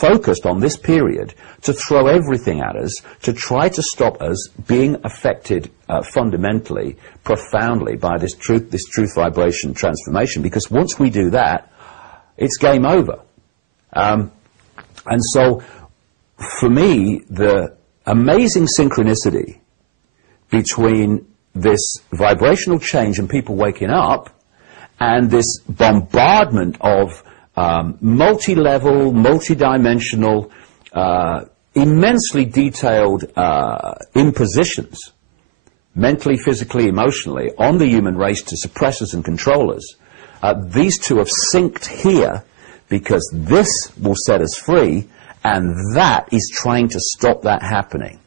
focused on this period to throw everything at us, to try to stop us being affected fundamentally, profoundly by this truth vibration transformation, because once we do that, it's game over. And so, for me, the amazing synchronicity between this vibrational change and people waking up and this bombardment of multi-level, multi-dimensional, immensely detailed impositions, mentally, physically, emotionally, on the human race to suppress us and control us. These two have synced here because this will set us free, and that is trying to stop that happening.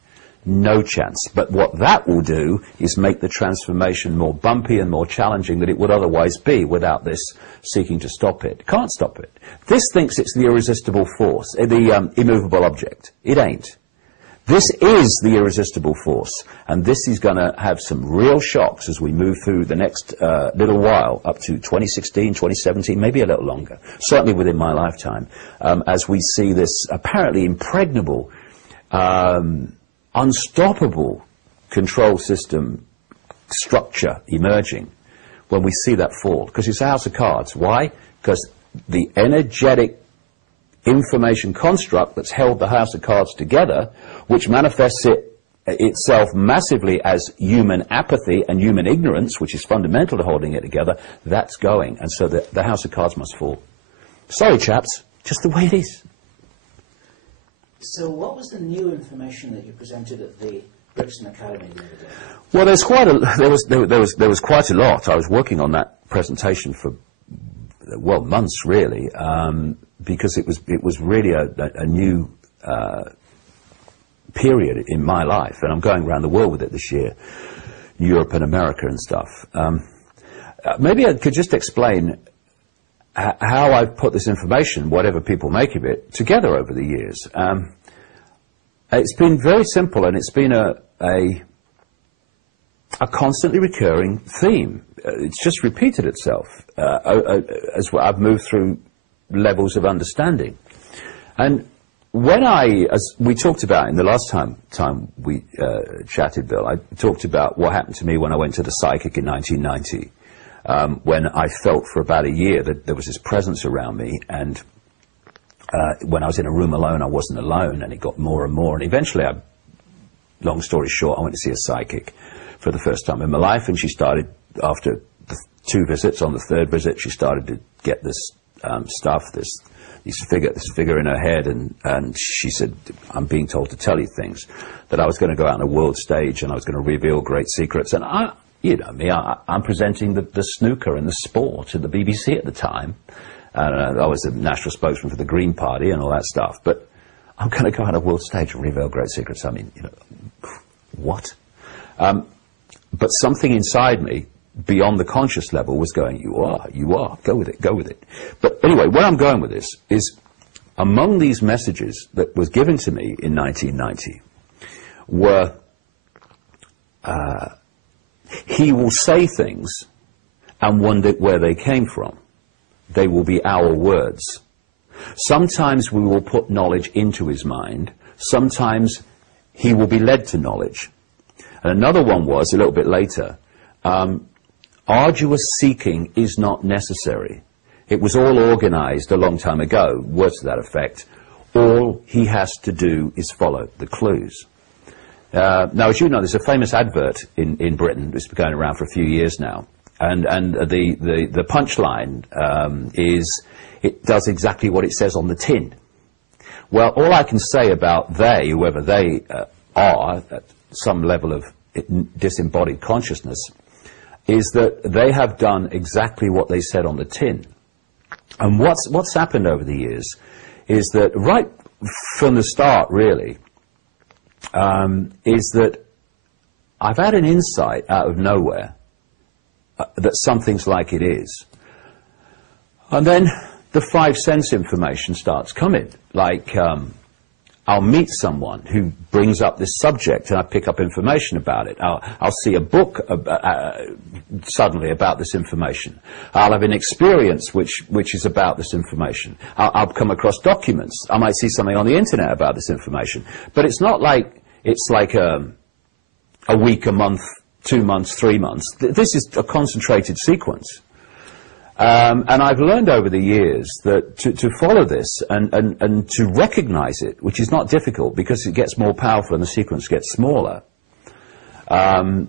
No chance. But what that will do is make the transformation more bumpy and more challenging than it would otherwise be without this seeking to stop it. Can't stop it. This thinks it's the irresistible force, the immovable object. It ain't. This is the irresistible force, and this is going to have some real shocks as we move through the next little while, up to 2016, 2017, maybe a little longer, certainly within my lifetime, as we see this apparently impregnable, unstoppable control system structure emerging when we see that fall. Because it's a house of cards. Why? Because the energetic information construct that's held the house of cards together, which manifests itself massively as human apathy and human ignorance, which is fundamental to holding it together, that's going. And so the house of cards must fall. Sorry, chaps, just the way it is. So what was the new information that you presented at the Brixton Academy the other day? Well, there was quite a lot. I was working on that presentation for, well, months really, because it was really a new period in my life, and I'm going around the world with it this year, Europe and America and stuff. Maybe I could just explain how I've put this information, whatever people make of it, together over the years. It's been very simple, and it's been a constantly recurring theme. It's just repeated itself as I've moved through levels of understanding. And when as we talked about in the last time we chatted, Bill, I talked about what happened to me when I went to the psychic in 1990. When I felt for about a year that there was this presence around me, and when I was in a room alone, I wasn't alone, and it got more and more, and eventually, long story short, I went to see a psychic for the first time in my life, and she started, after the 2 visits, on the 3rd visit, she started to get this stuff, this figure in her head, and she said, I'm being told to tell you things, that I was going to go out on a world stage, and I was going to reveal great secrets, and you know me, I'm presenting the snooker and the sport at the BBC at the time. I was the national spokesman for the Green Party and all that stuff. But I'm going to go on a world stage and reveal great secrets. I mean, you know, what? But something inside me, beyond the conscious level, was going, you are, go with it. But anyway, where I'm going with this is, among these messages that was given to me in 1990 were, he will say things and wonder where they came from. They will be our words. Sometimes we will put knowledge into his mind. Sometimes he will be led to knowledge. And another one was, a little bit later, arduous seeking is not necessary. It was all organized a long time ago, words to that effect. All he has to do is follow the clues. Now, as you know, there's a famous advert in Britain that's been going around for a few years now, and the punchline is, it does exactly what it says on the tin. Well, all I can say about whoever they are, at some level of disembodied consciousness, is that they have done exactly what they said on the tin. And what's happened over the years is that right from the start, really, is that I've had an insight out of nowhere that something's like it is. And then the 5 sense information starts coming. Like, I'll meet someone who brings up this subject, and I pick up information about it. I'll see a book suddenly about this information. I'll have an experience which is about this information. I'll come across documents. I might see something on the internet about this information. But it's not like it's like a week, a month, 2 months, 3 months. This is a concentrated sequence. And I've learned over the years that to follow this and to recognize it, which is not difficult because it gets more powerful and the sequence gets smaller. And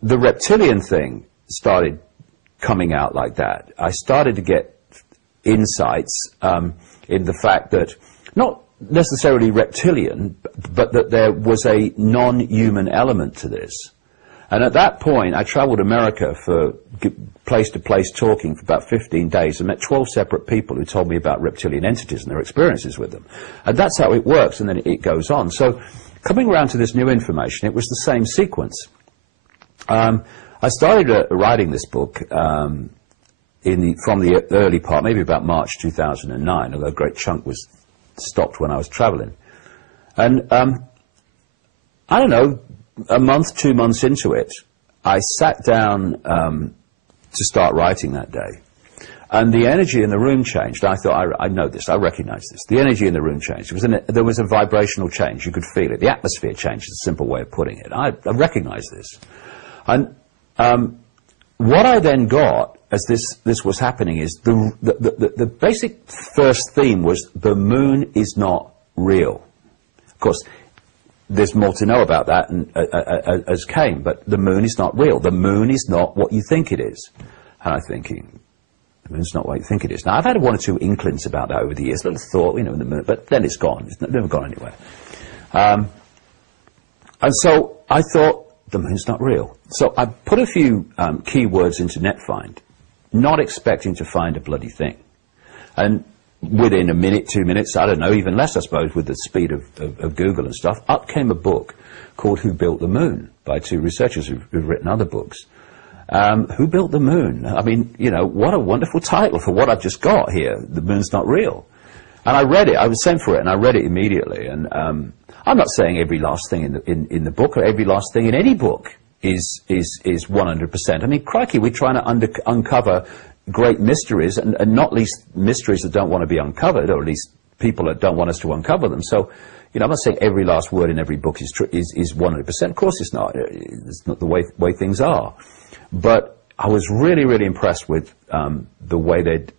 the reptilian thing started coming out like that. I started to get insights in the fact that, not necessarily reptilian, but that there was a non-human element to this. And at that point, I traveled America for place to place talking for about 15 days and met 12 separate people who told me about reptilian entities and their experiences with them. And that's how it works, and then it goes on. So coming around to this new information, it was the same sequence. I started writing this book from the early part, maybe about March 2009, although a great chunk was stopped when I was traveling. And I don't know, a month, 2 months into it, I sat down to start writing that day. And the energy in the room changed. I thought, I know this, I recognize this. The energy in the room changed. There was a vibrational change. You could feel it. The atmosphere changed, is a simple way of putting it. I recognized this. And what I then got as this was happening is the basic first theme was the moon is not real. Of course, there's more to know about that as came, but the moon is not real. The moon is not what you think it is. And I'm thinking, the moon's not what you think it is. Now, I've had one or two inklings about that over the years, little thought, the moon, but then it's gone. It's never gone anywhere. And so I thought, the moon's not real. So I put a few keywords into NetFind, not expecting to find a bloody thing. And within a minute, 2 minutes, I don't know, even less, I suppose, with the speed of Google and stuff, up came a book called Who Built the Moon by two researchers who've written other books. Who Built the Moon? I mean, what a wonderful title for what I've just got here. The moon's not real. And I read it. I was sent for it, and I read it immediately. And I'm not saying every last thing in the book or every last thing in any book is 100%. I mean, crikey, we're trying to uncover great mysteries, and not least mysteries that don't want to be uncovered, or at least people that don't want us to uncover them. So, I'm not saying every last word in every book is 100%. Of course it's not. It's not the way things are. But I was really, really impressed with the way they'd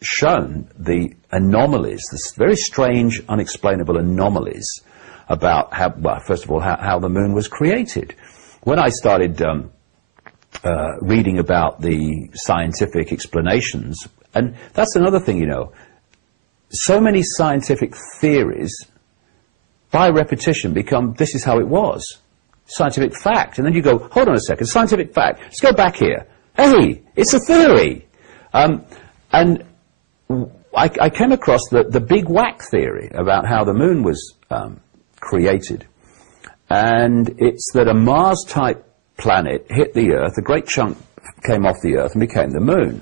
shown the anomalies, this very strange, unexplainable anomalies about first of all, how the moon was created. When I started reading about the scientific explanations, and that's another thing, so many scientific theories, by repetition, become, this is how it was, scientific fact. And then you go, hold on a second, scientific fact, let's go back here. Hey, it's a theory. And I came across the big whack theory about how the moon was created. And it's that a Mars-type planet hit the Earth, a great chunk came off the Earth and became the moon.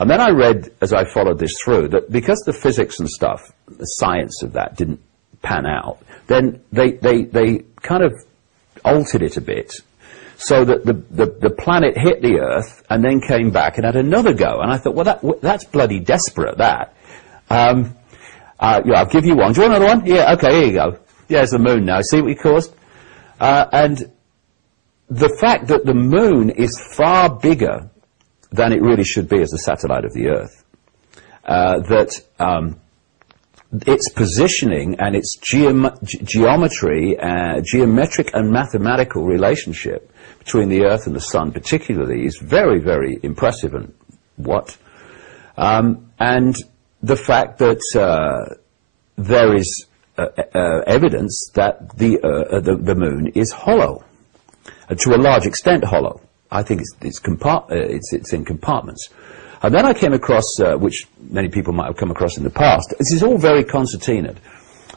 And then I read, as I followed this through, that because the physics and stuff, the science of that didn't pan out, then they kind of altered it a bit, so that the planet hit the Earth and then came back and had another go. And I thought, well, that's bloody desperate, that. Yeah, I'll give you one. Do you want another one? Yeah, okay, here you go. Yeah, there's the moon now. See what you caused? And the fact that the moon is far bigger than it really should be as a satellite of the Earth, that its positioning and its geometry, geometric and mathematical relationship between the Earth and the Sun particularly is very, very impressive. And and the fact that there is evidence that the moon is hollow, to a large extent hollow. I think it's in compartments. And then I came across, which many people might have come across in the past, this is all very concertinaed.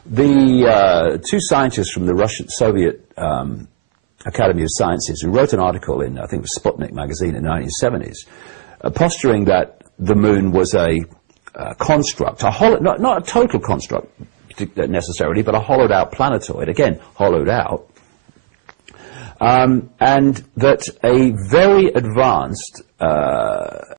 The two scientists from the Soviet Academy of Sciences who wrote an article in, I think it was Sputnik magazine in the 1970s, posturing that the moon was a construct, not a total construct necessarily, but a hollowed out planetoid, again, hollowed out, and that a very advanced